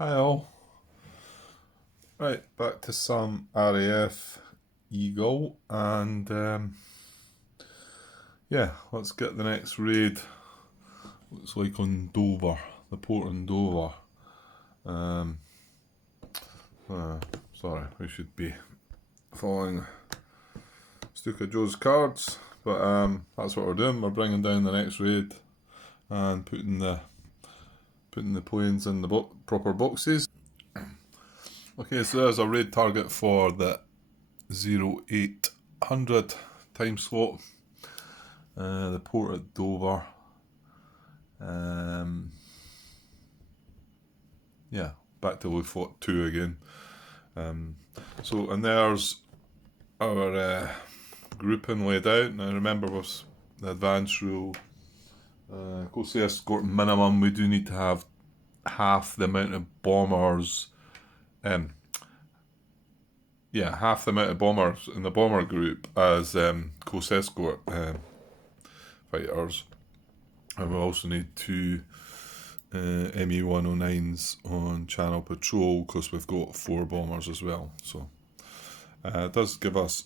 Hi all. Right, back to some RAF Eagle, and yeah, let's get the next raid. Looks like on Dover, the port on Dover. Sorry, we should be following Stuka Joe's cards, but that's what we're doing. We're bringing down the next raid and putting the planes in the proper boxes. Okay, so there's a raid target for the 0800 time slot. The port at Dover. Yeah, back to we fought 2 again. And there's our grouping laid out. Now remember, with the advance rule, coast escort minimum, we do need to have half the amount of bombers. Half the amount of bombers in the bomber group as coast escort fighters. And we also need 2 ME-109s on channel patrol because we've got 4 bombers as well. So it does give us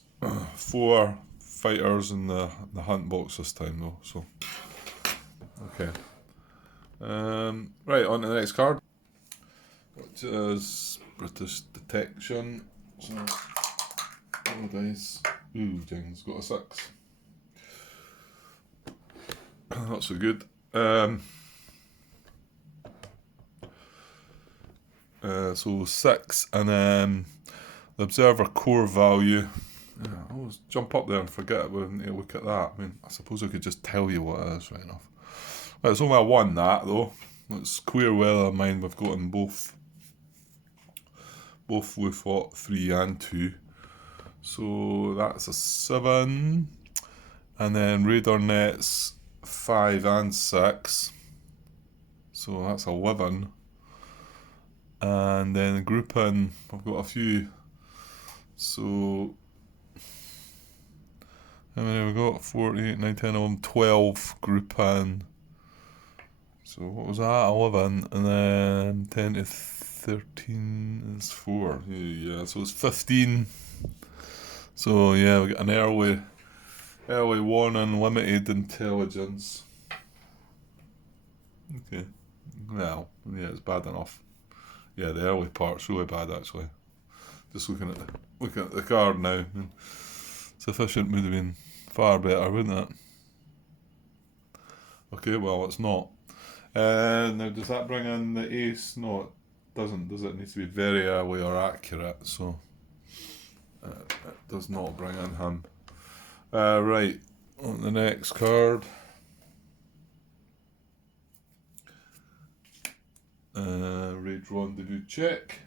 4 fighters in the hunt box this time though. So okay. Right, on to the next card, which is British detection. So roll dice. Ooh, Jing's got a 6. Not so good. So 6, and then the observer core value. I always jump up there and forget we need to look at that. I mean, I suppose I could just tell you what it is right enough. Well, it's only a 1 that though. It's queer weather mine we've got in both. We fought 3 and 2. So that's a 7. And then radar nets 5 and 6. So that's 11. And then grouping, I've got a few. So how many have we got? 4, 8, 9, 10, 11, 12 grouping. So what was that? 11, and then 10 to 13 is 4. Yeah, so it's 15. So yeah, we got an early warning, limited intelligence. Okay. Well, yeah, it's bad enough. Yeah, the early part's really bad actually. Just looking at the card now. I mean, sufficient would have been far better, wouldn't it? Okay, well it's not. Now does that bring in the ace? No, it doesn't. Does it? It needs to be very early or accurate. So it does not bring in him. Right, on the next card. Raid rendezvous check.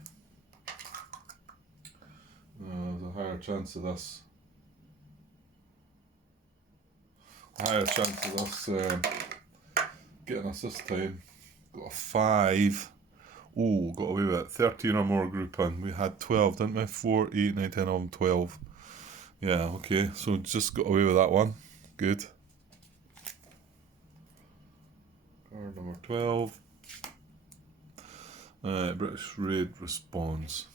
There's a higher chance of this. Getting us this time. Got a 5. Oh, got away with it. 13 or more grouping. We had 12, didn't we? 4, 8, 9, 10, 11, 12. Yeah, okay. So just got away with that one. Good. Card number 12. British raid response.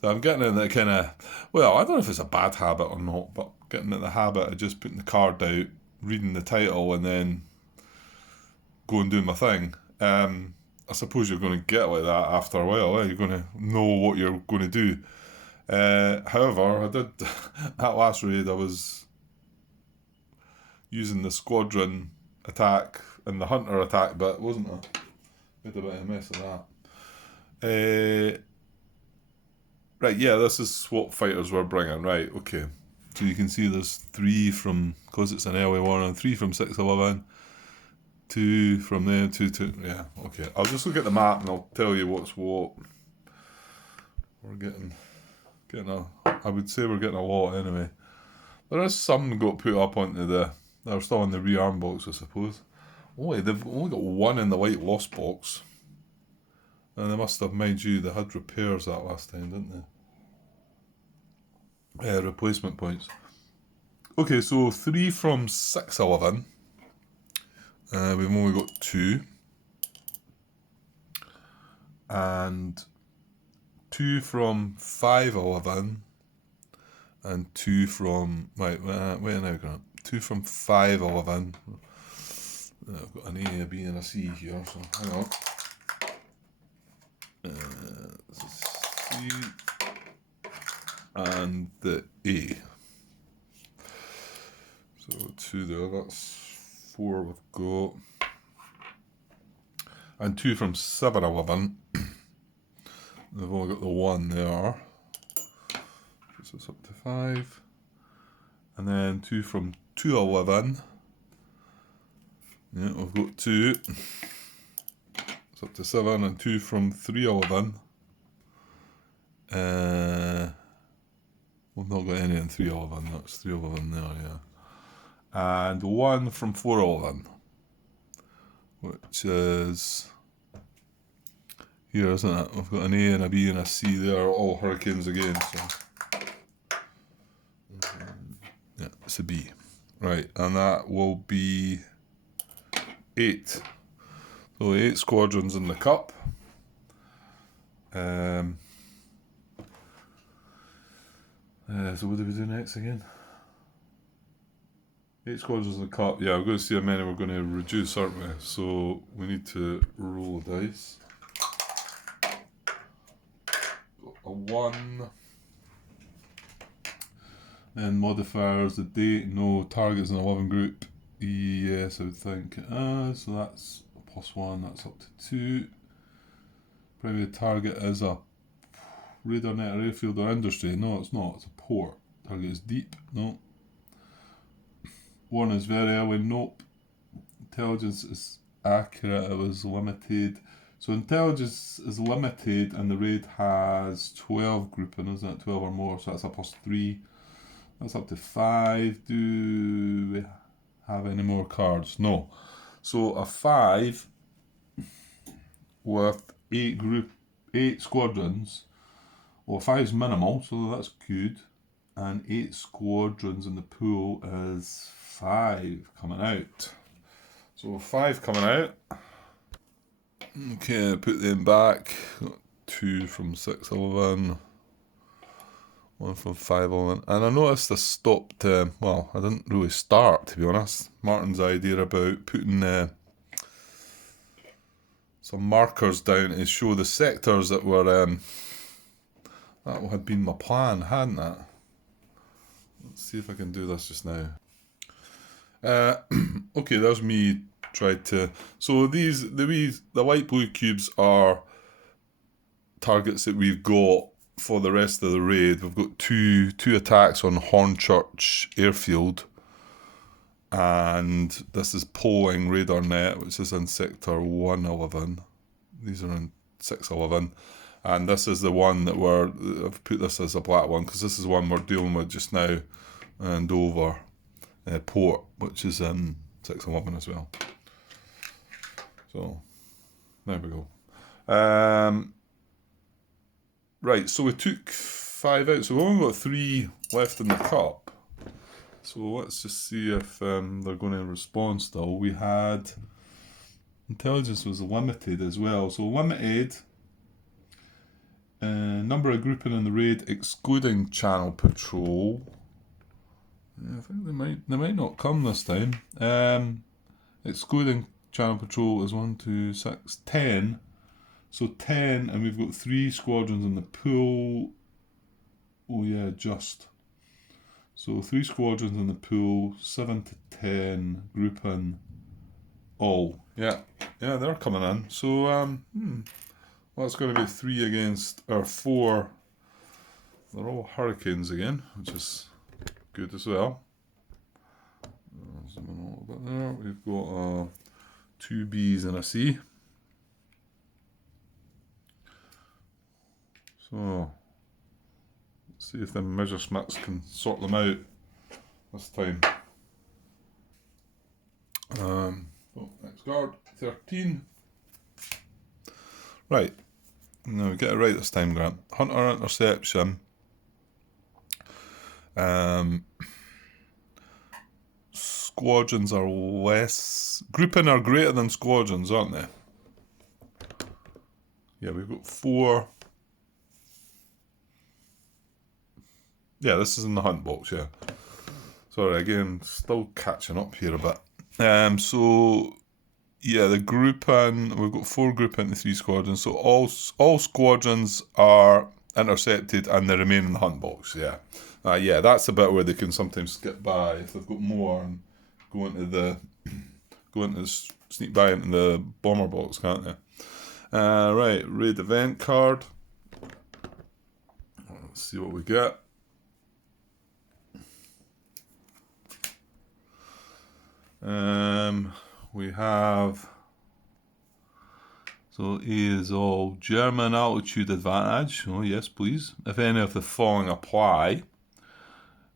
So I'm getting in that kind of, well, I don't know if it's a bad habit or not, but getting in the habit of just putting the card out, reading the title, and then go and do my thing. I suppose you're going to get like that after a while. You're going to know what you're going to do. However, I did that last raid. I was using the squadron attack and the hunter attack bit, wasn't I? Made a bit of a mess of that. Right, yeah, this is what fighters we're bringing. Right, okay. So you can see there's 3 from, because it's an early one, and 3 from 611. 2 from there, 2, yeah, okay. I'll just look at the map and I'll tell you what's what. We're getting I would say we're getting a lot anyway. There is some got put up onto they're still in the rearm box, I suppose. They've only got 1 in the white lost box. And they must have, mind you, they had repairs that last time, didn't they? Replacement points. Okay, so 3 from 611. We've only got 2. and 2 from 511, and 2 from, wait now, Grant. 2 from 511. I've got an A, a B, and a C here, so hang on. C and the A. So 2 there, that's 4 we've got. And 2 from 711. They've only got the 1 there. So it's up to 5. And then 2 from 211. Yeah, we've got 2. It's up to 7, and 2 from 311. We've not got any in 311, that's 311 there, yeah. And 1 from 411, which is here, isn't it? We've got an A and a B and a C there, all hurricanes again, so yeah, it's a B. Right, and that will be 8. So 8 squadrons in the cup. So what do we do next again? 8 squadrons in the cup. Yeah, we're going to see how many we're going to reduce, aren't we? So we need to roll the dice. A 1. Then modifiers, the date, no. Targets in 11 group. Yes, I would think. So that's a +1, that's up to 2. Primary target is a radar net or airfield or industry. No, it's not. It's a port. Target is deep. No. 1 is very early. Nope. Intelligence is accurate. It was limited. So intelligence is limited, and the raid has 12 grouping, isn't it? 12 or more. So that's a +3. That's up to 5. Do we have any more cards? No. So a 5 with 8 squadrons. Well, 5's minimal, so that's good. And 8 squadrons in the pool is 5 coming out. So 5 coming out. Okay, put them back. Got 2 from 611. 1 from 511. And I noticed I stopped, well, I didn't really start, to be honest. Martin's idea about putting some markers down to show the sectors that were, that had been my plan, hadn't it? Let's see if I can do this just now. Okay, there's me tried to. So these, the light blue cubes are targets that we've got for the rest of the raid. We've got two attacks on Hornchurch Airfield, and this is polling radar net, which is in sector 111. These are in 611. And this is the one that I've put this as a black one, because this is one we're dealing with just now, and over port, which is in 611 as well. So, there we go. Right, so we took 5 out, so we've only got 3 left in the cup. So let's just see if they're going to respond still. We had, intelligence was limited as well, so limited. Number of grouping in the raid excluding channel patrol. Yeah, I think they might not come this time. Excluding channel patrol is 1, 2, 6, 10. So 10, and we've got 3 squadrons in the pool. Oh yeah, just. So 3 squadrons in the pool, 7 to 10 grouping all. Yeah, they're coming in. So well, it's going to be 3 against, or 4. They're all hurricanes again, which is good as well. Zoom in a little bit there. We've got 2 Bs and a C. So, let's see if the measure smiths can sort them out this time. Next card, 13. Right, now we get it right this time, Grant. Hunter interception. Squadrons are less. Grouping are greater than squadrons, aren't they? Yeah, we've got 4. Yeah, this is in the hunt box, yeah. Sorry, again, still catching up here a bit. So, yeah, the grouping, we've got 4 grouping into 3 squadrons. So all squadrons are intercepted and they remain in the hunt box, yeah. Yeah, that's the bit where they can sometimes skip by if they've got more and go into the sneak by into the bomber box, can't they? Right, raid event card. Let's see what we get. We have, so A is all German altitude advantage. Oh yes, please. If any of the following apply: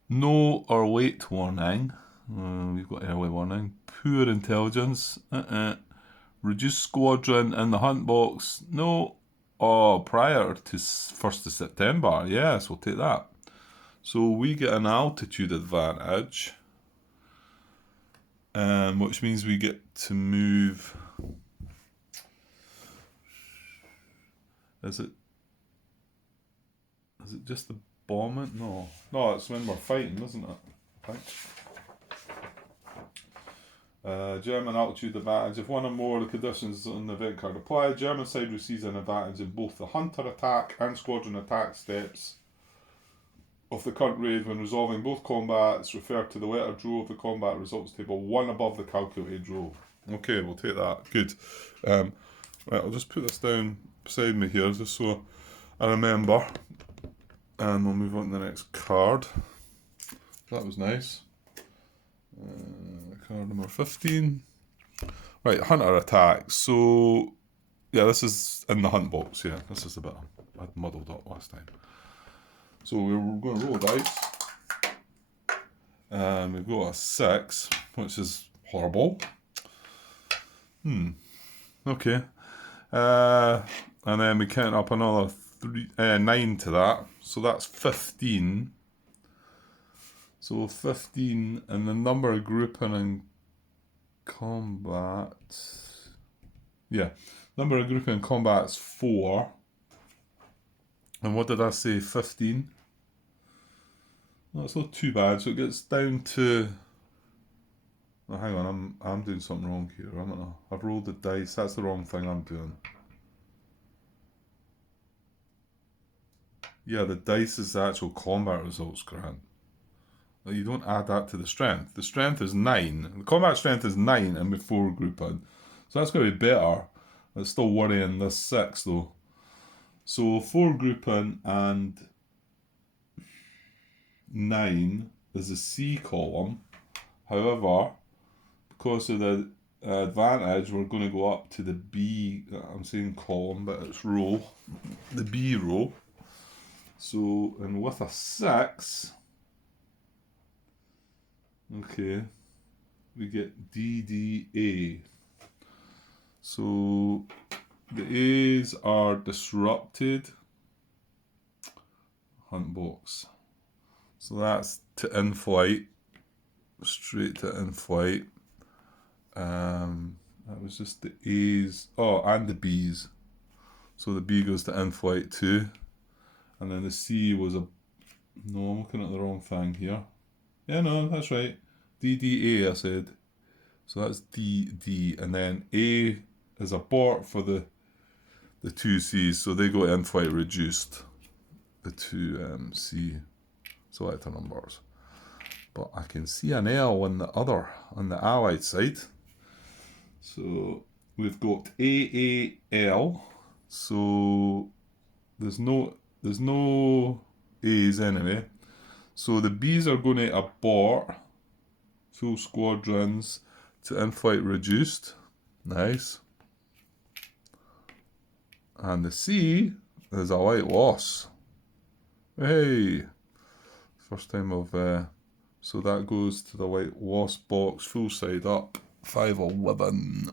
no or late warning. We've got early warning. Poor intelligence. Reduce squadron in the hunt box. No. Oh, prior to 1st of September. Yes, we'll take that. So we get an altitude advantage. Which means we get to move. Is it just the bombing? No, it's when we're fighting, isn't it? I think. German altitude advantage. If one or more of the conditions on the event card apply, German side receives an advantage in both the hunter attack and squadron attack steps of the current raid when resolving both combats. Refer to the letter draw of the combat results table, 1 above the calculated row. Okay, we'll take that. Good. Right, I'll just put this down beside me here just so I remember. And we'll move on to the next card. That was nice. Card number 15. Right, hunter attack. So, yeah, this is in the hunt box. Yeah, this is a bit I'd muddled up last time. So we're going to roll dice. And we've got a 6, which is horrible. Okay. And then we count up another 9 to that. So that's 15. So 15, and the number of grouping in combat. Yeah, number of grouping in combat is 4. And what did I say? 15. Well, it's not too bad. So it gets down to. Oh, hang on, I'm doing something wrong here. I've rolled the dice. That's the wrong thing I'm doing. Yeah, the dice is the actual combat results, Grant. You don't add that to the strength. The strength is 9. The combat strength is 9 and with 4 grouping. So that's going to be better. It's still worrying this 6 though. So 4 grouping and 9 is the C column. However, because of the advantage, we're going to go up to the B. I'm saying column, but it's row. The B row. So, and with a 6, okay, we get DDA. So the A's are disrupted. Hunt box. So that's to in-flight. Straight to in-flight. That was just the A's. Oh, and the B's. So the B goes to in-flight too. And then the C was a. No, I'm looking at the wrong thing here. Yeah, no, that's right. DDA, I said. So that's DD. And then A is abort for the 2 C's. So they go to in-flight reduced. The 2 C selector numbers. But I can see an L on the Allied side. So we've got AAL. So there's no A's anyway. So the B's are going to abort full squadrons to in-flight reduced. Nice. And the C is a light loss. Hey! First time of so that goes to the light loss box, full side up, 511.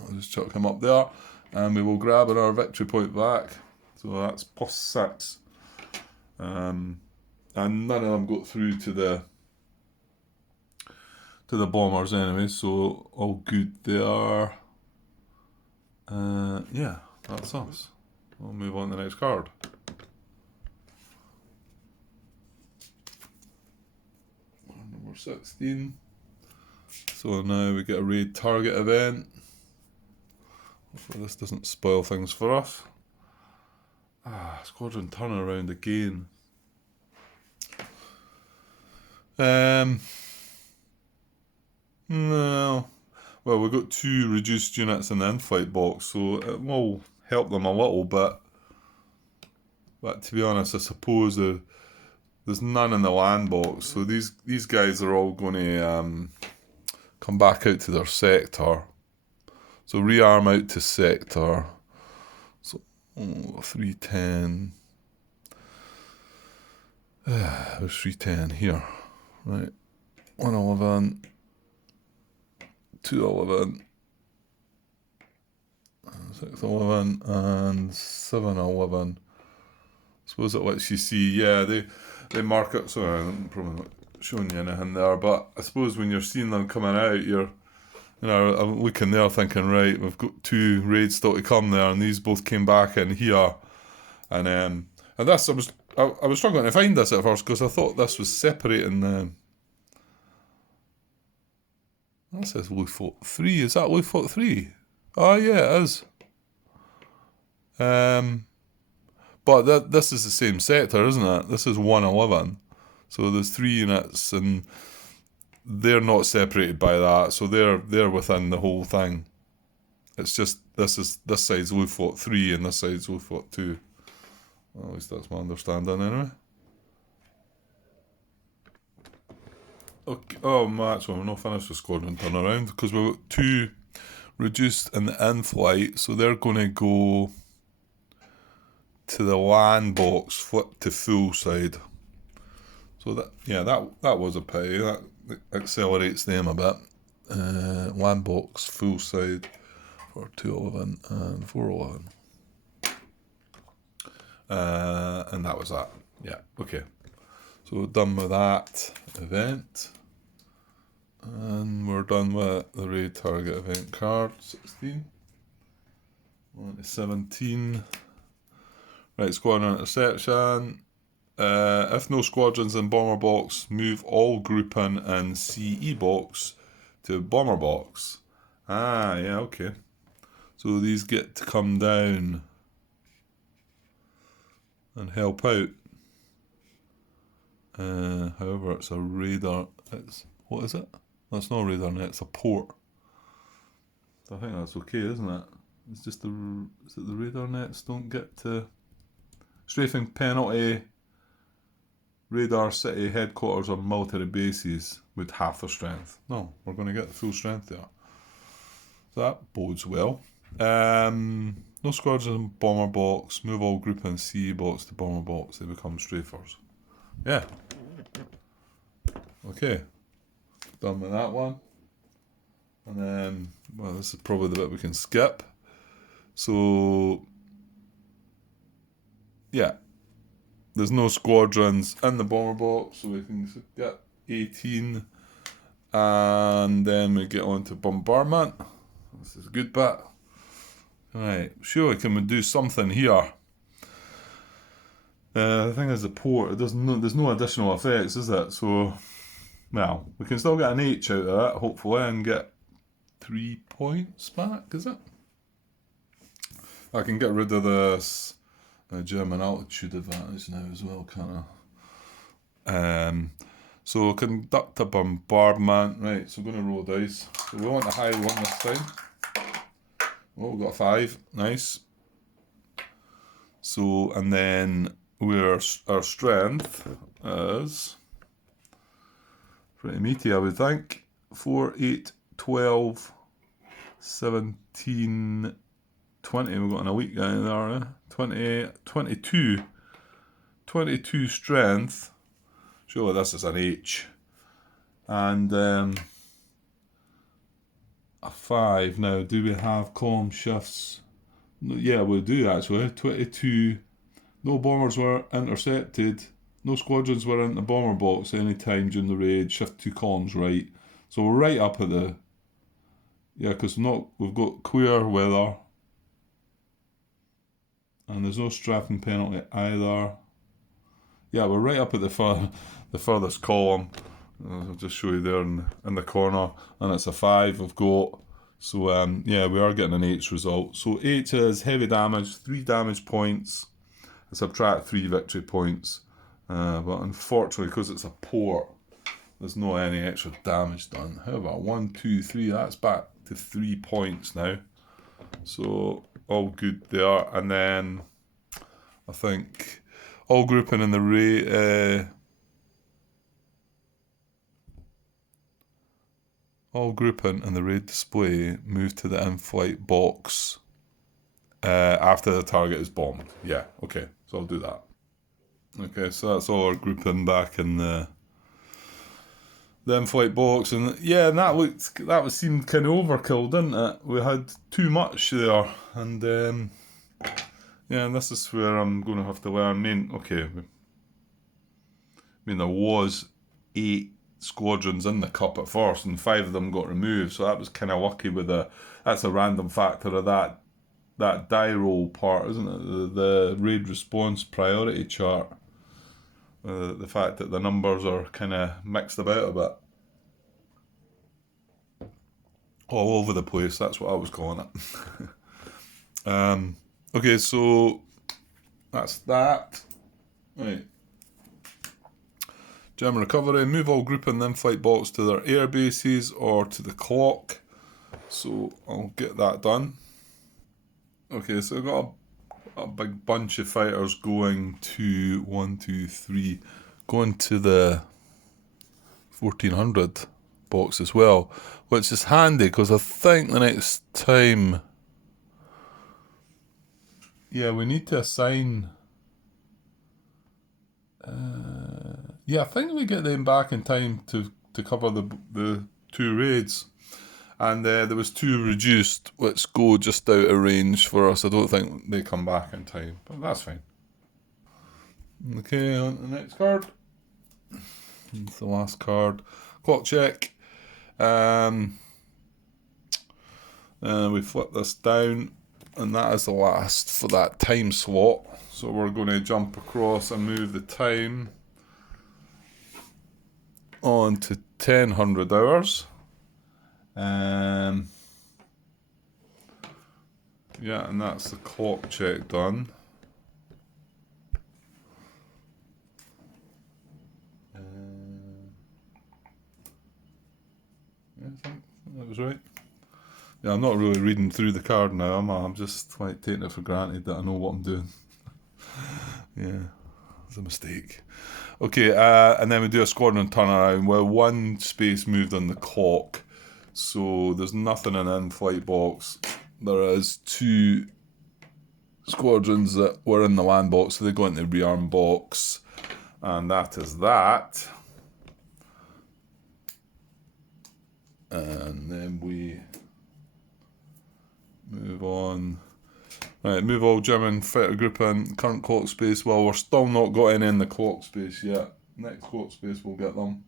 I'll just chuck him up there. And we will grab our victory point back. So that's +6. And none of them got through to the bombers anyway, so all good there. Yeah, That's us. We'll move on to the next card. Number 16. So now we get a raid target event. Hopefully this doesn't spoil things for us. Squadron turnaround again. No. Well, we've got 2 reduced units in the in-flight box, so it will help them a little bit. But to be honest, I suppose there's none in the land box, so these guys are all going to come back out to their sector. So rearm out to sector. So 310. There's 310 here, right? 111, 211, 611, and 711. Suppose it lets you see. Yeah, they mark it. Sorry, I'm probably not showing you anything there, but I suppose when you're seeing them coming out, I'm looking there thinking, right, we've got 2 raids still to come there, and these both came back in here, and this I was struggling to find this at first because I thought this was separating the. That says Luftflotte 3. Is that Luftflotte 3? Oh yeah, it is. But this is the same sector, isn't it? This is 111. So there's 3 units, and they're not separated by that, so they're within the whole thing. It's just this side's Luftflotte 3 and this side's Luftflotte 2. Well, at least that's my understanding anyway. Okay. Oh, that's when we're not finished with squadron turnaround because we've got 2 reduced in the in-flight, so they're going to go to the land box, flip to full side. So that was a pay. That accelerates them a bit. Land box, full side for 211 and 411. And that was that. Yeah, okay. So we're done with that event. And we're done with the raid target event card, 16. On to 17. Right, squadron interception. If no squadrons in bomber box, move all grouping in CE box to bomber box. Yeah, okay. So these get to come down and help out. However, it's a radar. What is it? That's not a radar net. It's a port. I think that's okay, isn't it? It's just is it the radar nets don't get to strafing penalty. Radar city headquarters or military bases with half their strength. No, we're going to get the full strength there. So that bodes well. No squadrons in bomber box. Move all group in C box to bomber box. They become strafers. Yeah. Okay. Done with that one. And then, well, this is probably the bit we can skip. So, yeah. There's no squadrons in the bomber box, so we can get 18. And then we get on to bombardment. This is a good bit. Right, surely can we do something here? The thing is, the port, there's no additional effects, is it? So, well, we can still get an H out of that, hopefully, and get 3 points back, is it? I can get rid of this German altitude advantage now as well, can't I? So conduct a bombardment. Right, so we're going to roll dice. So we want a high one this time. Oh, we've got a 5. Nice. So, and then our strength is pretty meaty, I would think. 4, 8, 12, 17, 20. We've got an elite guy in there. 20, 22. 22 strength. Surely this is an H. And a 5. Now, do we have column shifts? Yeah, we do actually. 22. No bombers were intercepted. No squadrons were in the bomber box any time during the raid. Shift 2 columns right. So we're right up at the. Yeah, because we've got clear weather. And there's no strapping penalty either. Yeah, we're right up at the furthest column. I'll just show you there in the corner. And it's a 5 we've got. So, yeah, we are getting an H result. So, H is heavy damage, 3 damage points. I subtract 3 victory points. But unfortunately, because it's a port, there's no any extra damage done. However, 1, 2, 3, that's back to 3 points now. So, all good there. And then, I think, all grouping in the raid... all grouping in the raid display move to the in-flight box after the target is bombed. Yeah, okay, so I'll do that. Okay, so that's all our grouping back in the in-flight box, and yeah, and that seemed kind of overkill, didn't it? We had too much there, and yeah, and this is where I'm going to have to learn. I mean, there was 8 squadrons in the cup at first, and 5 of them got removed, so that was kind of lucky with that's a random factor of that die roll part, isn't it? The raid response priority chart. The fact that the numbers are kind of mixed about a bit. All over the place, that's what I was calling it. Okay, so that's that. Right. German recovery, move all group in the in-flight box to their air bases or to the clock. So I'll get that done. Okay, so I've got a big bunch of fighters going to 1, 2, 3, going to the 1400 box as well, which is handy because I think the next time, yeah, we need to assign. Yeah, I think we get them back in time to cover the 2 raids. And there was 2 reduced, which go just out of range for us. I don't think they come back in time, but that's fine. Okay, on to the next card. It's the last card. Clock check. We flip this down, and that is the last for that time slot. So we're going to jump across and move the time on to 1000 hours. Yeah, and that's the clock check done. Yeah, I think that was right. Yeah, I'm not really reading through the card now. I'm just like taking it for granted that I know what I'm doing. Yeah, it's a mistake. Okay, and then we do a squadron turnaround where 1 space moved on the clock. So there's nothing in the in-flight box. There is 2 squadrons that were in the land box, so they go into the rearm box. And that is that. And then we move on. Right, move all German fighter group in current clock space. Well, we're still not got any in the clock space yet. Next clock space we'll get them.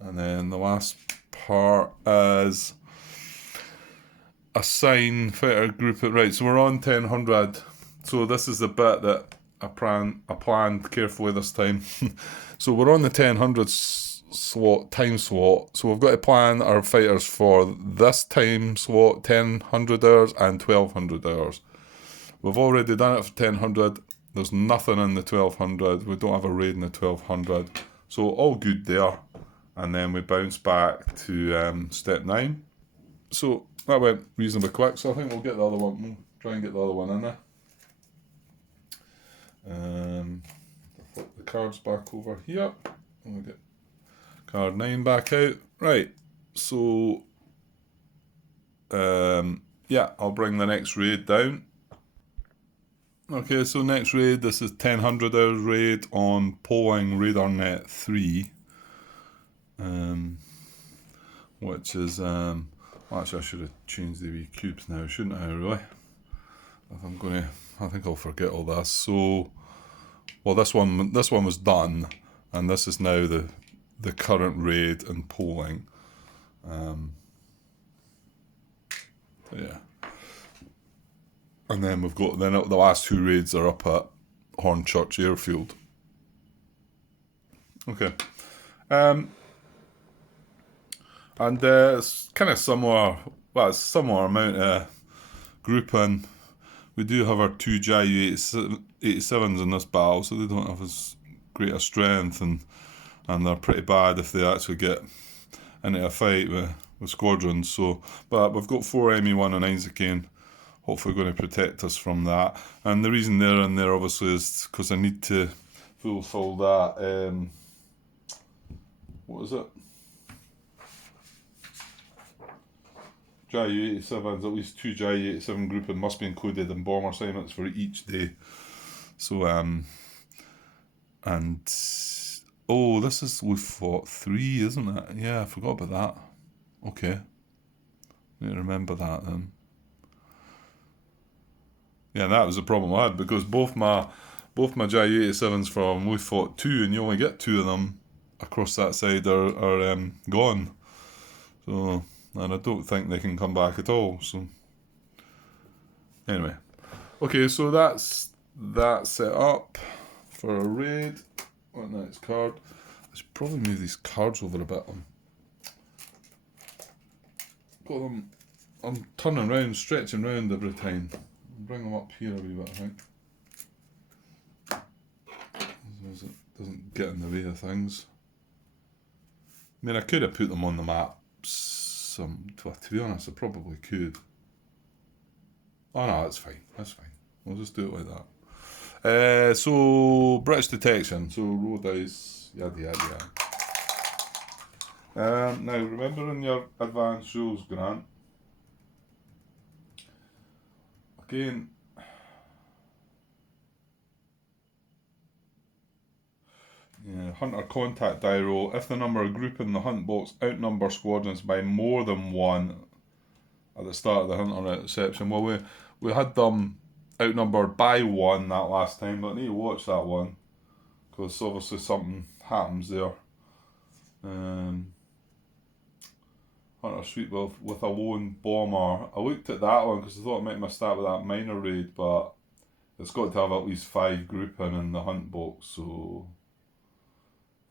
And then the last part is assign fighter group. Right, so we're on 1000. So this is the bit that I planned carefully this time. So we're on the 1000 time slot. So we've got to plan our fighters for this time slot, 1000 hours and 1200 hours. We've already done it for 1000. There's nothing in the 1200. We don't have a raid in the 1200. So all good there. And then we bounce back to step 9. So that went reasonably quick. So I think we'll get the other one. We'll try and get the other one in there. Flip the cards back over here. And we'll get card 9 back out. Right. So yeah, I'll bring the next raid down. Okay, so next raid, this is 1000 hours raid on polling RadarNet 3. Which is, actually I should have changed the wee cubes now, shouldn't I, really? I think I'll forget all this. So, well, this one was done, and this is now the current raid and polling. Yeah. And then we've got, then the last two raids are up at Hornchurch Airfield. Okay. And it's kind of similar, well, it's similar amount of grouping. We do have our two Ju-87s in this battle, so they don't have as great a strength, and they're pretty bad if they actually get into a fight with squadrons. So, but we've got 4 Me-109s again, hopefully going to protect us from that. And the reason they're in there obviously is because I need to fulfill that, what is it? Ju-87s, at least 2 Ju-87 grouping must be included in bomber assignments for each day. So, and, oh, this is, we fought 3, isn't it? Yeah, I forgot about that. Okay. Need to remember that then. Yeah, that was the problem I had, because both my Ju-87s from, we fought 2, and you only get 2 of them across that side are gone. So, and I don't think they can come back at all. So, anyway, okay, so that's that set up for a raid. What next card? I should probably move these cards over a bit. Got them. I'm turning around, stretching around every time. Bring them up here a wee bit, I think. So it doesn't get in the way of things. I mean, I could have put them on the map. To be honest, I probably could. Oh no, that's fine. That's fine. We'll just do it like that. So British detection. So roll dice. Yada yada yada. Now remember in your advanced rules, Grant. Again. Yeah, hunter contact die roll. If the number of group in the hunt box outnumber squadrons by more than 1 at the start of the hunter reception. Well, we had them outnumbered by 1 that last time, but I need to watch that one, because obviously something happens there. Hunter sweep with a lone bomber. I looked at that one because I thought I might miss that with that minor raid, but it's got to have at least 5 grouping in the hunt box, so...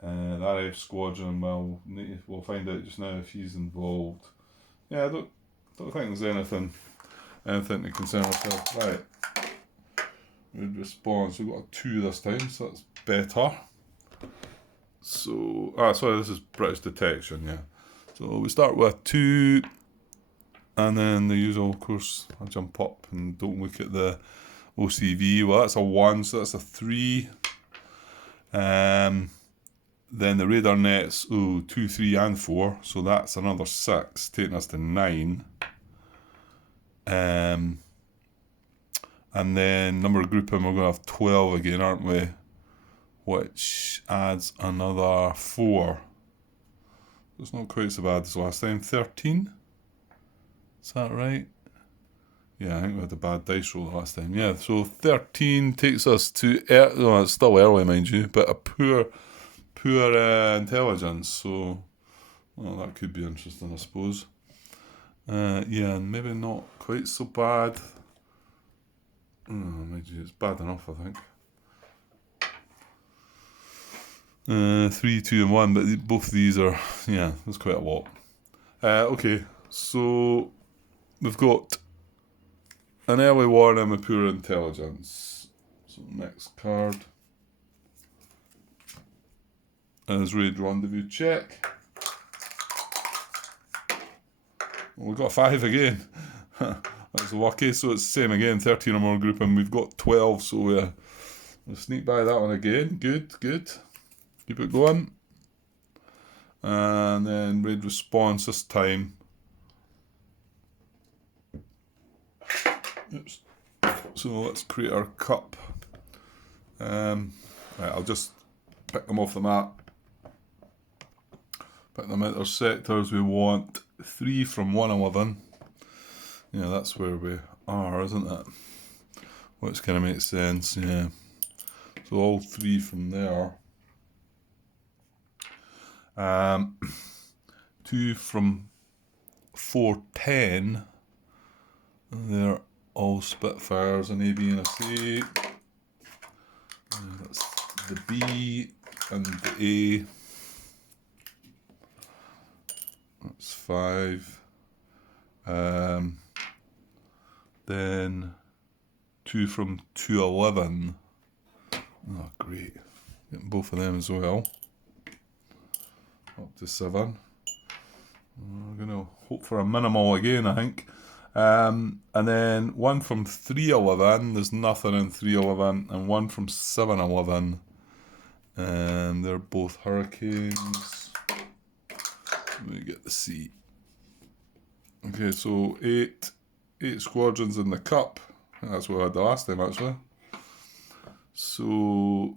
the RAF squadron, we'll find out just now if he's involved. Yeah, I don't think there's anything to concern ourselves. Right. Good response. We've got a 2 this time, so that's better. So, sorry, this is British detection, yeah. So we start with 2, and then the usual, of course, I jump up and don't look at the OCV. Well, that's a 1, so that's a 3. Then the radar nets, 2, 3 and 4, so that's another 6, taking us to 9. And then number of grouping, we're going to have 12 again, aren't we? Which adds another 4. It's not quite so bad as last time. 13? Is that right? Yeah, I think we had a bad dice roll last time. Yeah, so 13 takes us to, it's still early, mind you, but a poor intelligence, so that could be interesting, I suppose. Yeah, and maybe not quite so bad. It's bad enough, I think. 3, 2, and 1, but both of these are, yeah, that's quite a lot. Okay, so we've got an early warning with poor intelligence. So next card is raid rendezvous check. Well, we got 5 again. That's lucky. So it's the same again, 13 or more group, and we've got 12. So we'll sneak by that one again. Good. Keep it going. And then raid response this time. Oops. So let's create our cup. Right, I'll just pick them off the map. Pick them out their sectors. We want 3 from 111. Yeah, that's where we are, isn't it? Which kind of makes sense, yeah. So all 3 from there. 2 from 410. They're all Spitfires, an A, B, and a C. That's the B and the A. That's 5. Then 2 from 211. Oh, great. Getting both of them as well. Up to 7. We're going to hope for a minimal again, I think. And then 1 from 311. There's nothing in 311. And 1 from 711. And they're both Hurricanes. Let me get the C. Okay, so 8 squadrons in the Cup. That's what I had the last time, actually. So,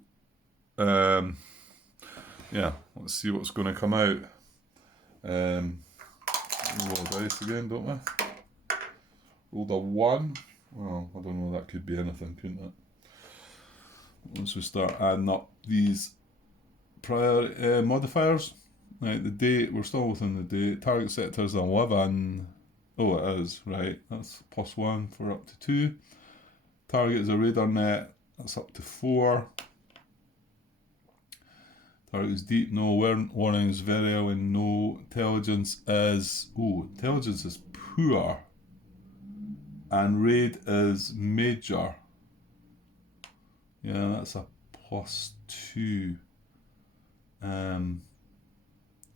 yeah, let's see what's going to come out. Roll dice again, don't we? Rolled a 1. Well, I don't know, that could be anything, couldn't it? Once we start adding up these prior modifiers. Right, the date, we're still within the date. Target sector is 11. Oh, it is, right. That's +1 for up to 2. Target is a radar net. That's up to 4. Target is deep, no. Warning is very early, no. Intelligence is... Oh, intelligence is poor. And raid is major. Yeah, that's a +2.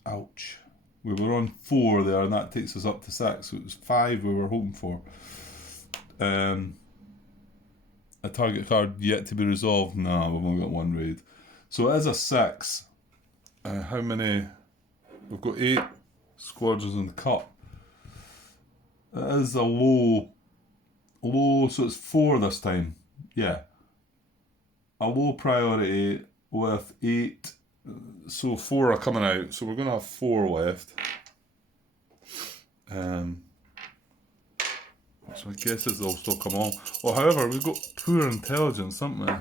Ouch. We were on 4 there, and that takes us up to 6. So it was 5 we were hoping for. A target card yet to be resolved. No, we've only got 1 raid. So it is a 6. How many? We've got 8 squadrons in the Cup. It is a low, so it's 4 this time. Yeah. A low priority with 8. So 4 are coming out, so we're going to have 4 left. So I guess they'll still come on. Well, however, we've got poor intelligence, haven't we?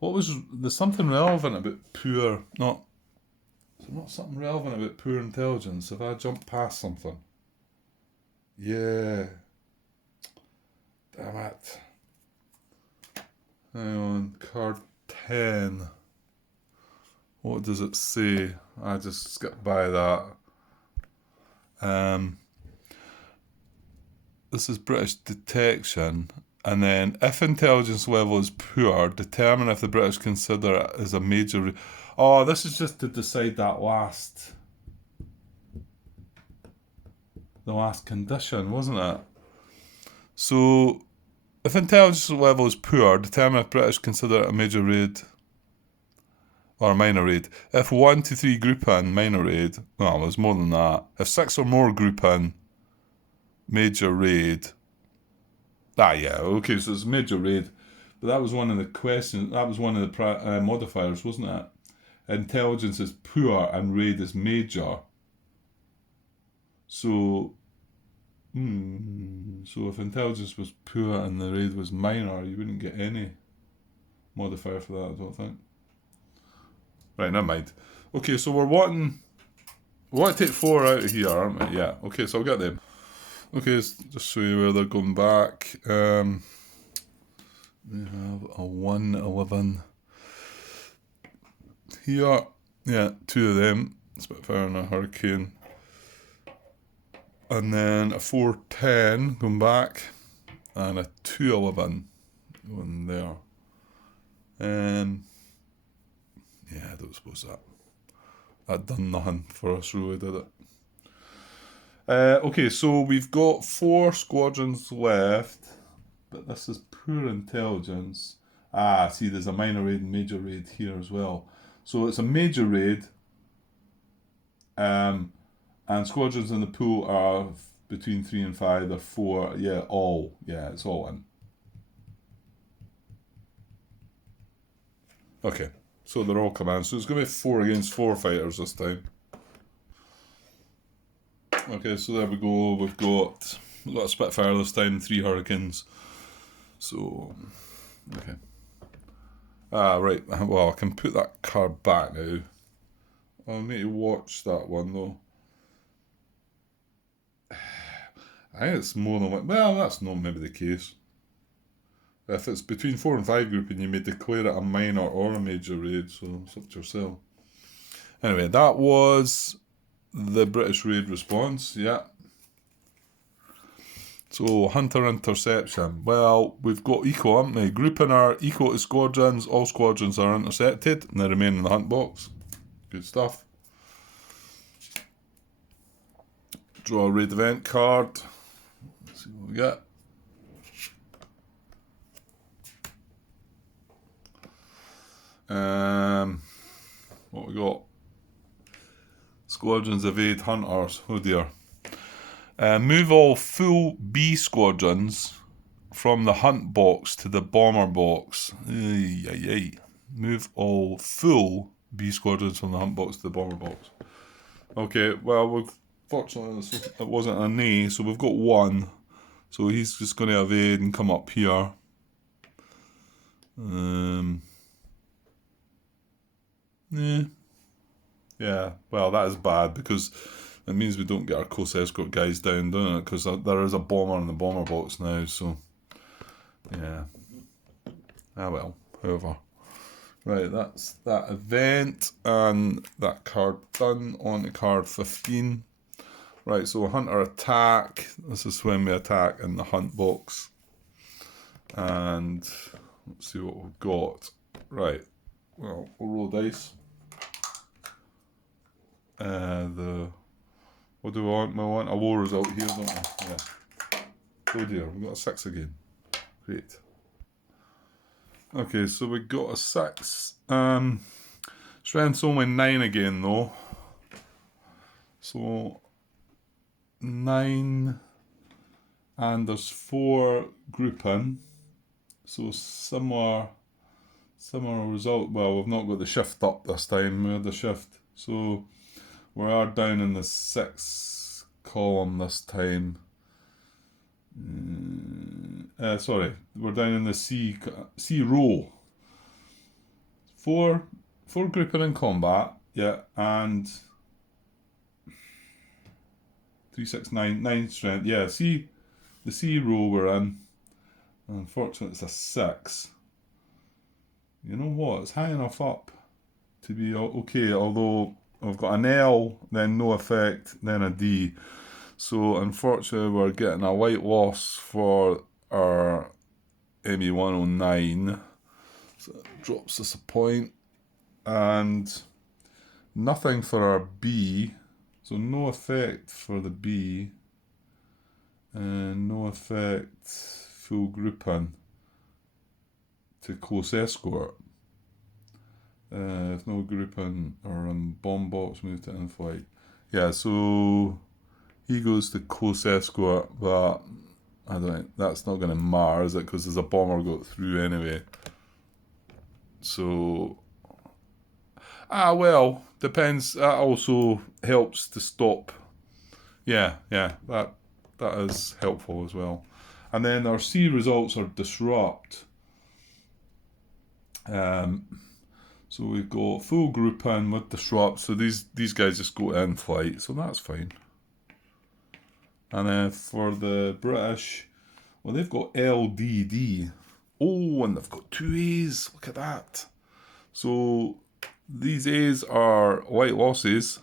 What was... There's something relevant about poor... Not something relevant about poor intelligence. If I jump past something. Yeah. Damn it. Hang on, card 10. What does it say? I just skipped by that. This is British detection. And then, if intelligence level is poor, determine if the British consider it as a major... Oh, this is just to decide that last... The last condition, wasn't it? So... If intelligence level is poor, determine if British consider it a major raid or a minor raid. If 1 to 3 group in, minor raid. Well, there's more than that. If 6 or more group in, major raid. Yeah, okay, so it's major raid. But that was one of the questions, that was one of the modifiers, wasn't it? Intelligence is poor and raid is major. So... So if intelligence was poor and the raid was minor, you wouldn't get any modifier for that, I don't think. Right, never mind. Okay, so we want to take 4 out of here, aren't we? Yeah, okay, so I'll get them. Okay, just show you where they're going back. We have a 111 here. Yeah, 2 of them. Spitfire and a Hurricane. And then a 410 going back, and a 211 going there. Yeah, I don't suppose that done nothing for us, really, did it? Okay, so we've got 4 squadrons left, but this is poor intelligence. See, there's a minor raid and major raid here as well. So it's a major raid. And squadrons in the pool are between 3 and 5. They're 4. Yeah, all. Yeah, it's all in. Okay, so they're all command. So it's going to be 4 against 4 fighters this time. Okay, so there we go. We've got a Spitfire this time, 3 Hurricanes. So, okay. Right. Well, I can put that card back now. I'll need to watch that one though. I think it's more than one. Well, that's not maybe the case. If it's between 4 and 5 grouping, you may declare it a minor or a major raid, so it's up to yourself. Anyway, that was the British raid response, yeah. So, Hunter interception. Well, we've got eco, haven't we? Grouping our eco to squadrons. All squadrons are intercepted and they remain in the hunt box. Good stuff. Draw a raid event card. Let's see what we get. What we got? Squadrons evade hunters. Oh dear. Move all full B squadrons from the hunt box to the bomber box. Move all full B squadrons from the hunt box to the bomber box. Okay, well, fortunately it wasn't an A, so we've got one. So he's just going to evade and come up here. Yeah, well, that is bad because it means we don't get our close escort guys down, doesn't it? Because there is a bomber in the bomber box now, so yeah. Ah well, however. Right, that's that event and that card done. On to card 15. Right, so hunter attack. This is when we attack in the hunt box. And let's see what we've got. Right, well, we'll roll dice. What do we want? We want a low result here, don't we? Yeah. Oh dear, we got a 6 again. Great. Okay, so we got a 6. Strength's only 9 again though. So 9, and there's 4 grouping. So similar result. Well, we've not got the shift up this time. We had the shift, so we are down in the 6 column this time. Sorry, we're down in the C row. 4 grouping in combat, yeah, and 3, 6, 9, 9 strength, yeah. See, the C row we're in. Unfortunately, it's a 6. You know what? It's high enough up to be okay, although I've got an L, then no effect, then a D. So unfortunately we're getting a white loss for our ME109. So it drops us a point. And nothing for our B. So no effect for the B. And no effect full grouping to close escort. If no grouping or bomb box, move to in-flight. Yeah, so he goes to close escort, but I don't know, that's not going to matter, is it? Because there's a bomber got through anyway. So, well, depends. That also helps to stop. Yeah, that is helpful as well. And then our C results are disrupt. So we've got full grouping with disrupt. So these guys just go in flight. So that's fine. And then for the British, well, they've got LDD. Oh, and they've got 2 A's. Look at that. So these A's are white losses.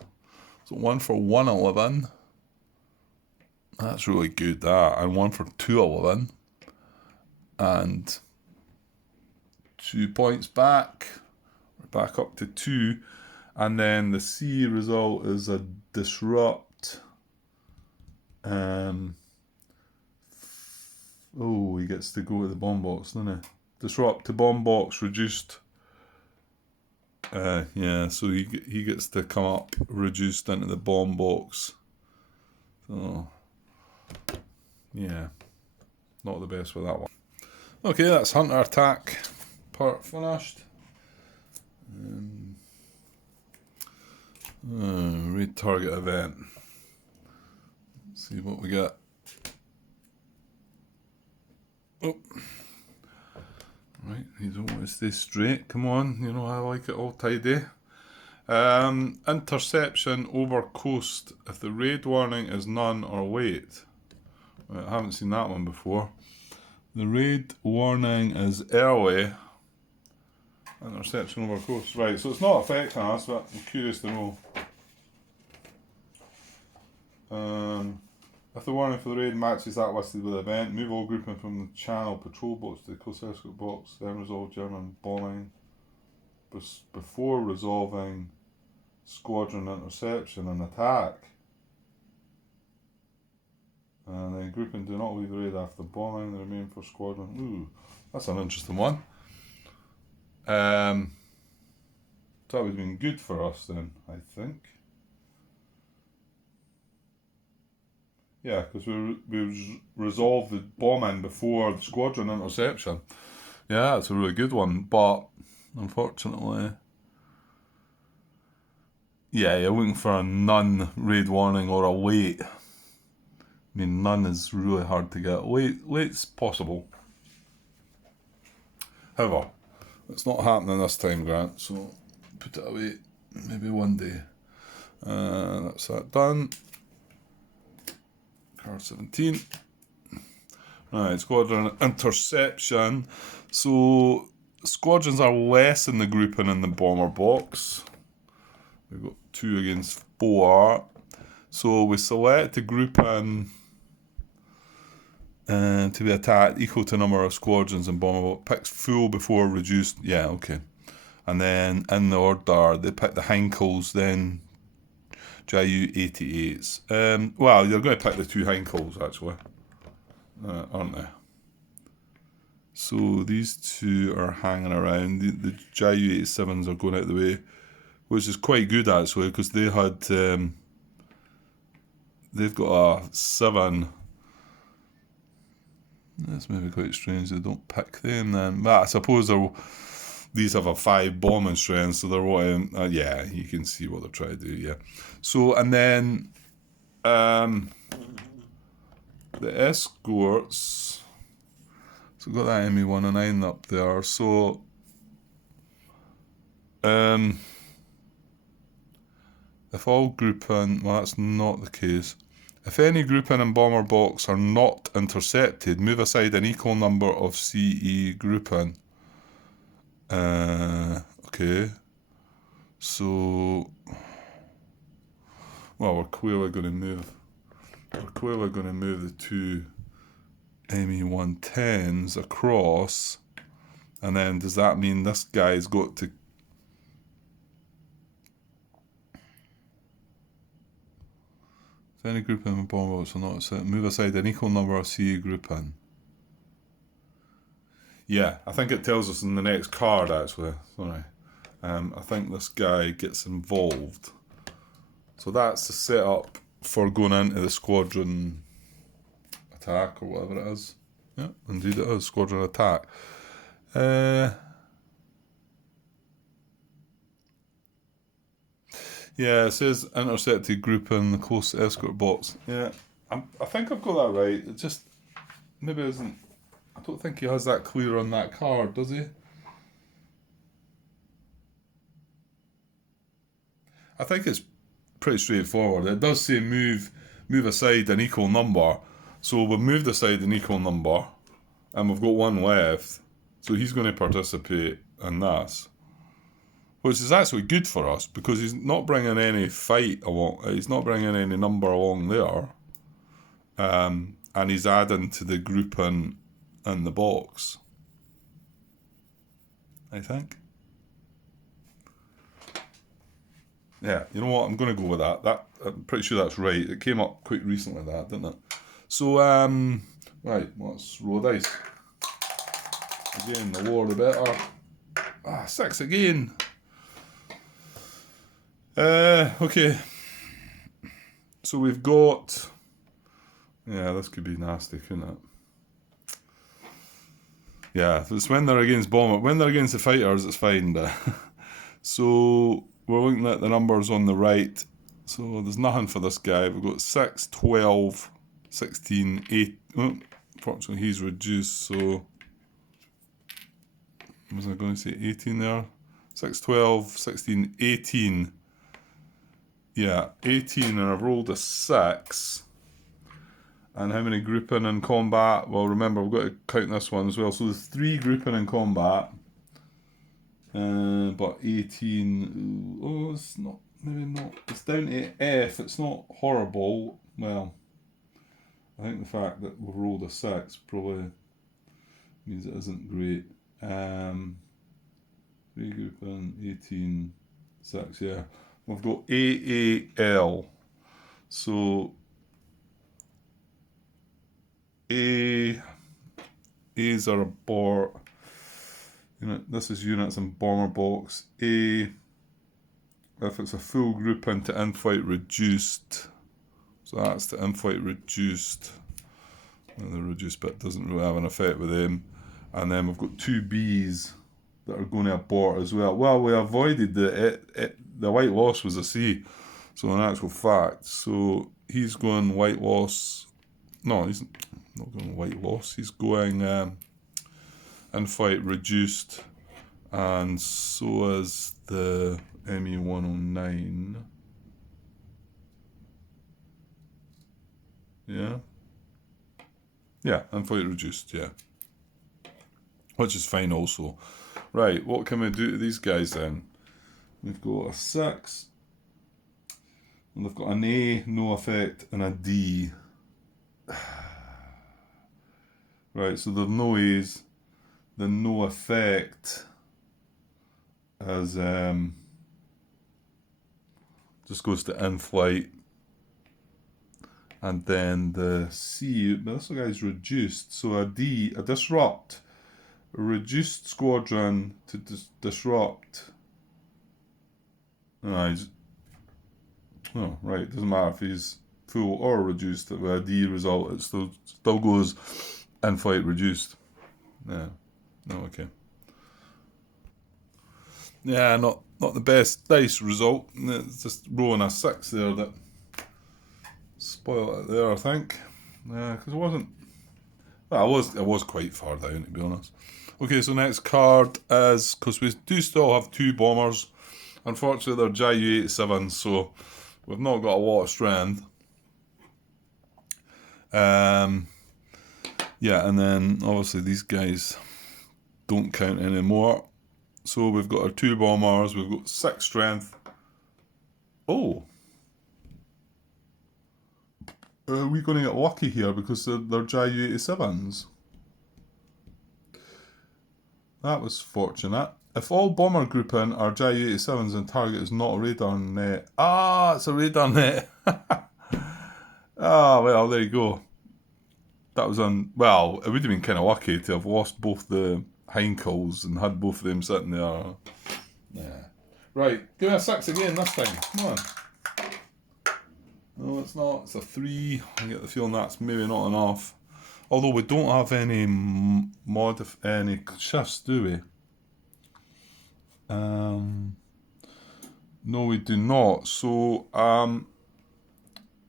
So 1 for 111. That's really good, that. And 1 for 211. And 2 points back. We're back up to 2. And then the C result is a disrupt. Oh, he gets to go to the bomb box, doesn't he? Disrupt to bomb box, reduced. Yeah, so he gets to come up reduced into the bomb box. So, yeah, not the best with that one. Okay, that's hunter attack part finished. Raid target event. Let's see what we got. Oh, right, you don't want to stay straight. Come on, you know I like it all tidy. Interception over coast if the raid warning is none or wait. I haven't seen that one before. The raid warning is early. Interception over coast. Right, so it's not affecting us, but I'm curious to know. If the warning for the raid matches that listed with the event, move all grouping from the channel patrol boats to the coast escort box, then resolve German bombing before resolving squadron interception and attack. And then grouping do not leave the raid after bombing, they remain for squadron. Ooh, that's an interesting one. So that would have been good for us then, I think. Yeah, because we resolved the bombing before the squadron interception. Yeah, that's a really good one, but unfortunately, yeah, you're looking for a none raid warning or a late. I mean, none is really hard to get. Late's possible. However, it's not happening this time, Grant, so put it away maybe one day. That's that done. Card 17. Right, squadron interception. So squadrons are less in the grouping in the bomber box. We've got 2 against 4. So we select the grouping to be attacked equal to number of squadrons in bomber box. Picks full before reduced. Yeah, okay. And then in the order, they pick the Heinkels, then Ju 88s. Well, you're going to pick the 2 Heinkels actually, aren't they? So these 2 are hanging around. The Ju 87s are going out of the way, which is quite good actually, because they had they've got a 7. That's maybe quite strange. They don't pick them then. But I suppose these have a 5 bombing strength, so they're wanting. Yeah, you can see what they're trying to do. Yeah. So and then the escorts. So we've got that ME-109 up there. So if all grouping, well, that's not the case. If any grouping and bomber box are not intercepted, move aside an equal number of CE grouping. Okay. So, well, we're clearly going to move. We're clearly going to move the 2 ME-110s across, and then does that mean this guy's got to? If any grouping and bomber box are not set, move aside an equal number of CE grouping. Yeah, I think it tells us in the next card actually. Sorry. I think this guy gets involved. So that's the setup for going into the squadron attack or whatever it is. Yeah, indeed it is, squadron attack. Yeah, it says intercepted group in the close escort box. Yeah, I think I've got that right. It just maybe isn't. I don't think he has that clear on that card, does he? I think it's pretty straightforward. It does say move aside an equal number. So we've moved aside an equal number, and we've got 1 left. So he's going to participate in this, which is actually good for us because he's not bringing any fight along. He's not bringing any number along there, and he's adding to the grouping in the box, I think. Yeah, you know what? I'm going to go with that. I'm pretty sure that's right. It came up quite recently, that, didn't it? So, right, let's roll the dice. Again, the lower the better. 6 again. Okay. So we've got. Yeah, this could be nasty, couldn't it? Yeah, if it's when they're against bomber, when they're against the fighters, it's fine. But so we're looking at the numbers on the right. So there's nothing for this guy. We've got 6, 12, 16, 8. Oh, unfortunately, he's reduced. So was I going to say 18 there? 6, 12, 16, 18. Yeah, 18, and I've rolled a 6. And how many grouping in combat? Well, remember, we've got to count this one as well. So there's 3 grouping in combat. But 18... Oh, it's not... Maybe not. It's down to F. It's not horrible. Well, I think the fact that we've rolled a 6 probably means it isn't great. 3 grouping, 18, 6, yeah. We've got AAL. So... A's are abort. This is units in bomber box. A, if it's a full group into in-flight reduced. So that's the in-flight reduced. And the reduced bit doesn't really have an effect with them. And then we've got 2 B's that are going to abort as well. Well, we avoided the white loss was a C. So in actual fact, so he's going white loss. No, he's not going white loss. He's going in-flight reduced, and so is the ME-109. Yeah? Yeah, in-flight reduced, yeah. Which is fine also. Right, what can we do to these guys then? We've got a 6, and they've got an A, no effect, and a D. Right, so there's no A's. The no effect as just goes to in-flight. And then the C, but this guy's reduced. So a D, a disrupt. A reduced squadron to disrupt. Oh, right, doesn't matter if he's full or reduced. With a D result, it still goes in-flight reduced. Yeah. No, okay. Yeah, not the best dice result. It's just rolling a 6 there that spoiled it there, I think. Because it wasn't... Well, it was quite far down, to be honest. Okay, so next card is... Because we do still have 2 bombers. Unfortunately, they're JU-87s, so we've not got a lot of strength. Yeah, and then obviously these guys don't count anymore. So we've got our 2 bombers, we've got 6 strength. Oh! Are we going to get lucky here because they're JU-87s? That was fortunate. If all bomber grouping are JU-87s and target is not a radar net. Ah, it's a radar net. Ah, well, there you go. That was well, it would have been kind of lucky to have lost both the Heinkels and had both of them sitting there. Yeah. Right, give me a 6 again this time. Come on. No, it's not. It's a 3. I get the feeling that's maybe not enough. Although we don't have any any shifts, do we? No, we do not. So,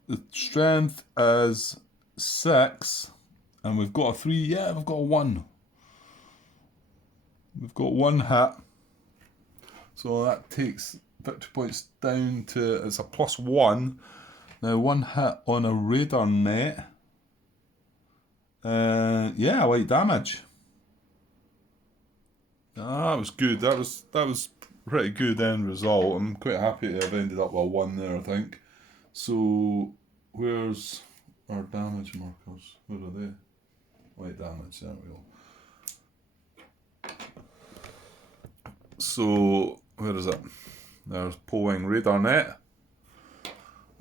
the strength is 6, and we've got a 3. Yeah, we've got a 1. We've got 1 hit. So that takes victory points down to, it's a +1. Now 1 hit on a radar net. Yeah, light damage. Ah, that was good. That was pretty good end result. I'm quite happy to have ended up with 1 there, I think. So where's our damage markers? Where are they? Light damage, there we go. So where is it? There's Powing radar net.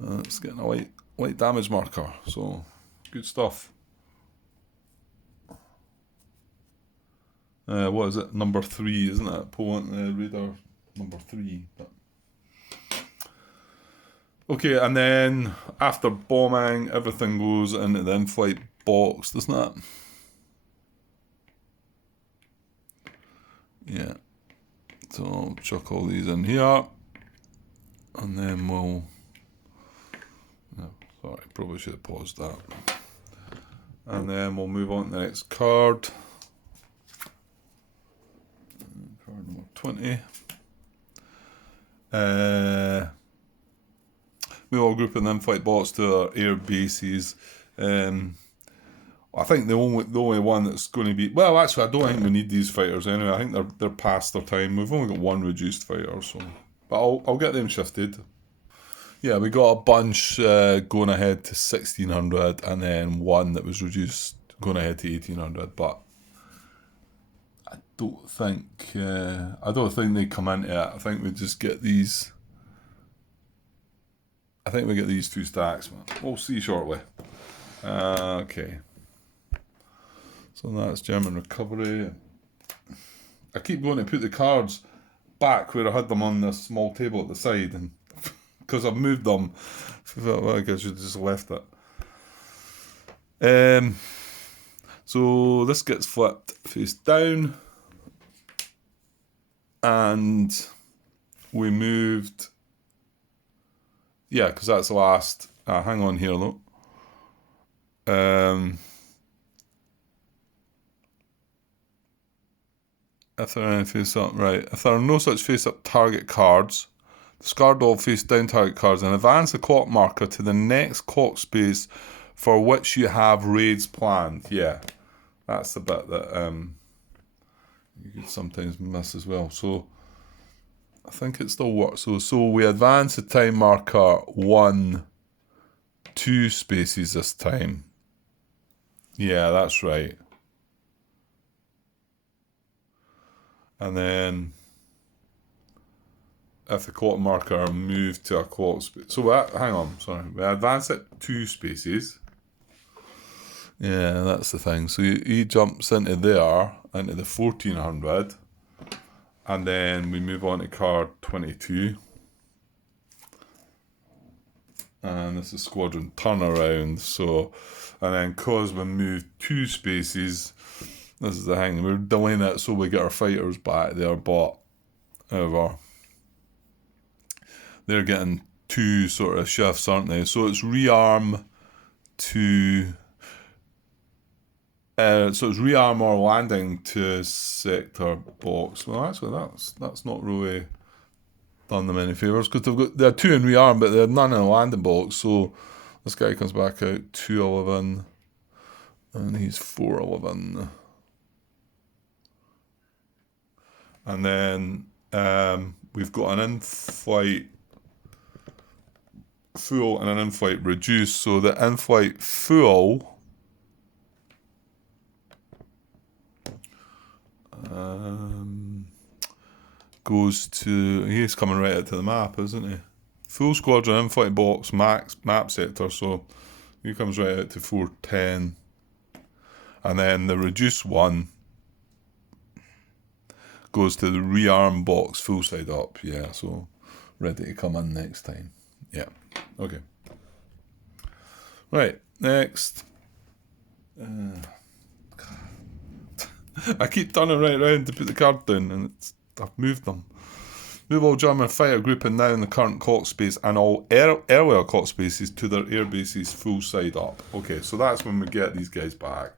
It's getting a light damage marker. So good stuff. What is it? Number 3, isn't it? Powing radar number 3. But... Okay, and then after bombing, everything goes into the in-flight box, doesn't it? Yeah. So I'll chuck all these in here, and then we'll... No, sorry, probably should have paused that. And then we'll move on to the next card. Card number 20. We all group in the in-flight box to our air bases. I think the only one that's going to be, well, actually, I don't think we need these fighters anyway. I think they're past their time. We've only got one reduced fighter, so but I'll get them shifted. Yeah, we got a bunch going ahead to 1600, and then one that was reduced going ahead to 1800. But I don't think they come into it. I think we just get these. I think we get these two stacks. We'll see shortly. Okay. So that's German recovery. I keep going to put the cards back where I had them on this small table at the side, and because I've moved them, I thought, well, I guess I should just left it. So this gets flipped face down, and we moved. Yeah, because that's the last. Hang on here though. If there are any face up, right. If there are no such face up target cards, discard all face down target cards and advance the clock marker to the next clock space for which you have raids planned. Yeah, that's the bit that you could sometimes miss as well. So I think it still works. So we advance the time marker 2 spaces this time. Yeah, that's right. And then if the clock marker moved to a clock space, so hang on, sorry, we advance it 2 spaces. Yeah, that's the thing. So he jumps into there, into the 1400, and then we move on to card 22. And this is squadron turnaround. So, and then because we moved 2 spaces, this is the thing, we're delaying it so we get our fighters back there, but however, they're getting 2 sort of shifts, aren't they? So it's rearm to rearm or landing to sector box. Well, actually, that's not really done them any favours because they're 2 in rearm, but they're none in a landing box. So this guy comes back out 211, and he's 411, and then we've got an in-flight full and an in-flight reduce. So the in-flight full goes to, he's coming right out to the map, isn't he? Full squadron in-flight box map sector, so he comes right out to 410, and then the reduce one goes to the rearm box full side up. Yeah, so ready to come in next time. Yeah. Okay. Right, next. I keep turning right around to put the card down, and I've moved them. Move all German fighter grouping now in the current clock space and all earlier clock spaces to their air bases full side up. Okay, so that's when we get these guys back.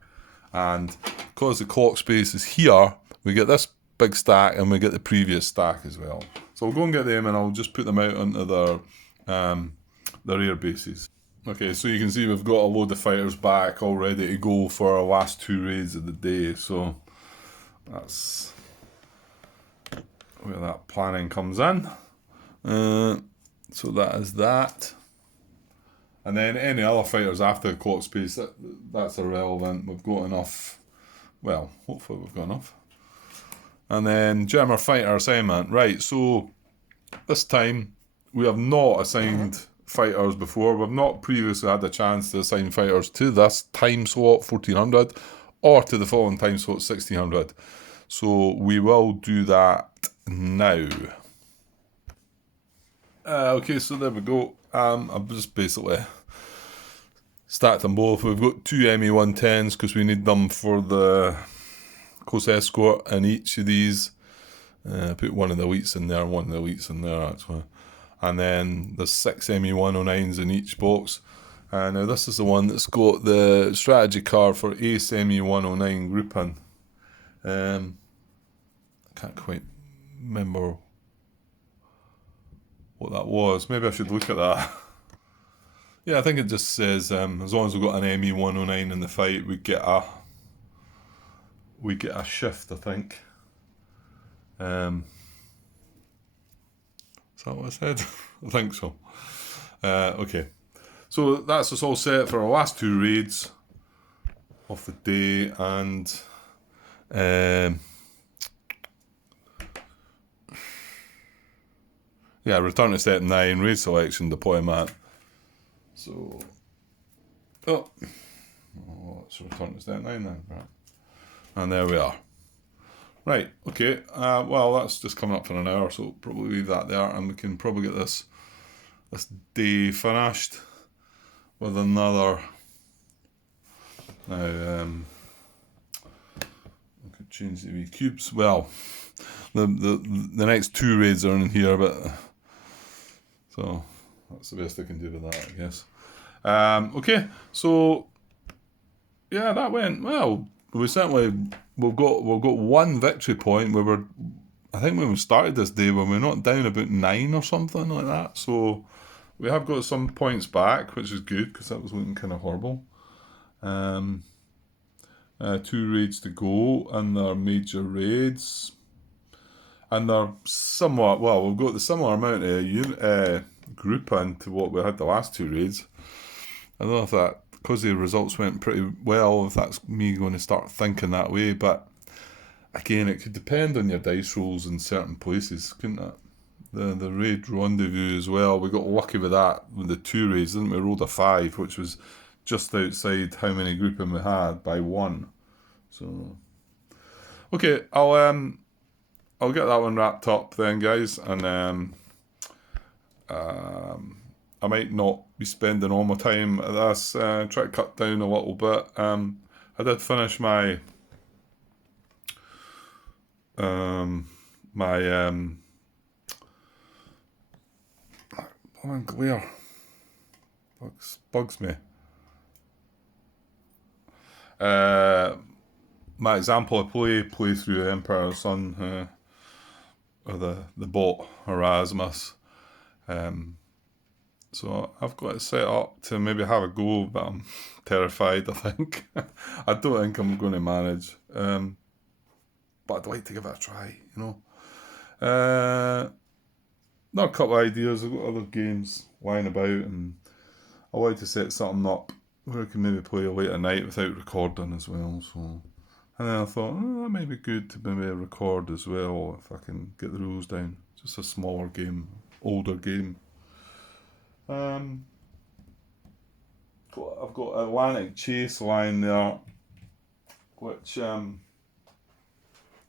And because the clock space is here, we get this big stack and we get the previous stack as well. So we'll go and get them, and I'll just put them out onto their air bases. Okay, so you can see we've got a load of fighters back all ready to go for our last 2 raids of the day. So that's where that planning comes in. So that is that. And then any other fighters after the clock space, that's irrelevant. We've got enough. Well, hopefully we've got enough. And then German fighter assignment. Right, so this time we have not assigned fighters before. We've not previously had the chance to assign fighters to this time slot 1400 or to the following time slot 1600. So we will do that now. Okay, so there we go. I've just basically stacked them both. We've got 2 ME110s because we need them for the close escort in each of these. Put one of the elites in there, one of the elites in there actually. And then there's 6 ME109s in each box. Now this is the one that's got the strategy card for Ace ME109 grouping. I can't quite remember what that was. Maybe I should look at that. Yeah, I think it just says as long as we've got an ME 109 in the fight, we get a shift. I think. Is that what I said? I think so. Okay, so that's us all set for our last two raids of the day, and yeah, return to set 9, raid selection, deploy map. So, let's return to set 9 then, right? And there we are. Right, okay, well, that's just coming up for an hour, so probably leave that there, and we can probably get this day finished with another. Now, I could change the wee cubes. Well, the next two raids are in here, but so that's the best I can do with that, I guess. Okay, so yeah, that went well. We've got one victory point where I think when we started this day, when we're not down about 9 or something like that. So we have got some points back, which is good because that was looking kind of horrible. 2 raids to go, and they're major raids, and they're somewhat, well, we've got the similar amount of grouping to what we had the last 2 raids. I don't know if that, because the results went pretty well, if that's me going to start thinking that way, but again, it could depend on your dice rolls in certain places, couldn't it? The raid rendezvous as well, we got lucky with that, with the 2 raids, didn't we? Rolled a 5, which was just outside how many grouping we had by 1. So, okay, I'll get that one wrapped up then, guys, and I might not be spending all my time at this. Try to cut down a little bit. I did finish my glare bugs me. My example of play through Empire's Son, or the bot Erasmus. So I've got it set up to maybe have a go, but I'm terrified, I think. I don't think I'm going to manage. But I'd like to give it a try, you know. Not a couple of ideas. I've got other games lying about, and I like to set something up where I can maybe play late at night without recording as well. So, and then I thought, that might be good to maybe record as well if I can get the rules down. Just a smaller game, older game. I've got Atlantic Chase lying there, which a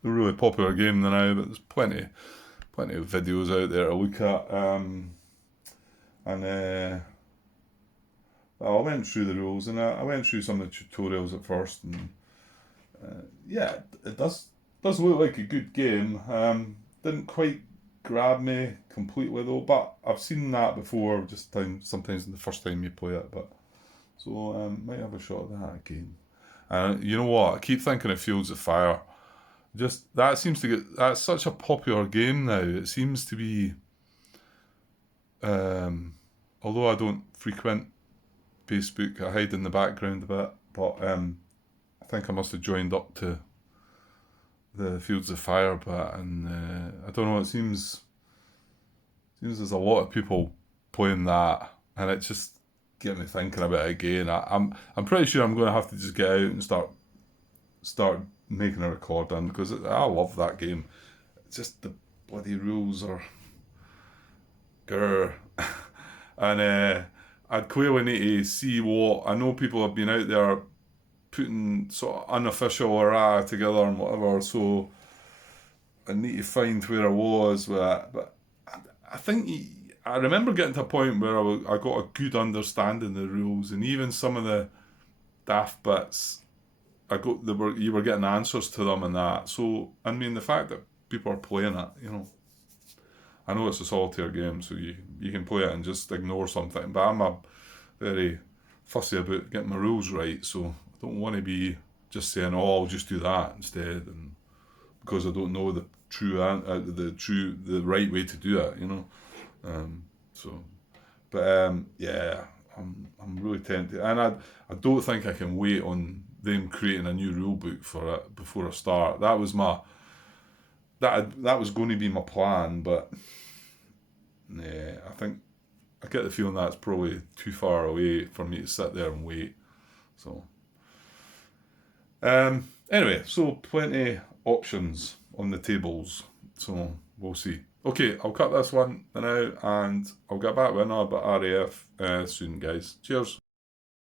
really popular game now, but there's plenty of videos out there to look at. Well, I went through the rules, and I went through some of the tutorials at first, and yeah, it does look like a good game. Didn't quite grab me completely though, but I've seen that before, just sometimes the first time you play it, but so might have a shot at that again. And you know what, I keep thinking of Fields of Fire. Just that's such a popular game now. It seems to be, although I don't frequent Facebook, I hide in the background a bit, but I think I must have joined up to the Fields of Fire bit, and I don't know, it seems there's a lot of people playing that, and it just get me thinking about it again. I'm pretty sure I'm going to have to just get out and start making a recording, because I love that game. It's just the bloody rules are grr. And I'd clearly need to see what, I know people have been out there putting sort of unofficial errata together and whatever, so I need to find where I was with that. But I think I remember getting to a point where I got a good understanding of the rules, and even some of the daft bits, you were getting answers to them and that. So I mean, the fact that people are playing it, you know, I know it's a solitaire game, so you can play it and just ignore something. But I'm very fussy about getting my rules right, so I don't want to be just saying, "Oh, I'll just do that instead," and because I don't know the right way to do it, you know. Yeah, I'm really tempted, and I don't think I can wait on them creating a new rule book for it before I start. That was that was going to be my plan, but yeah, I get the feeling that's probably too far away for me to sit there and wait. So anyway, so plenty options on the tables. So we'll see. Okay, I'll cut this one now, and I'll get back with another bit RAF soon, guys. Cheers.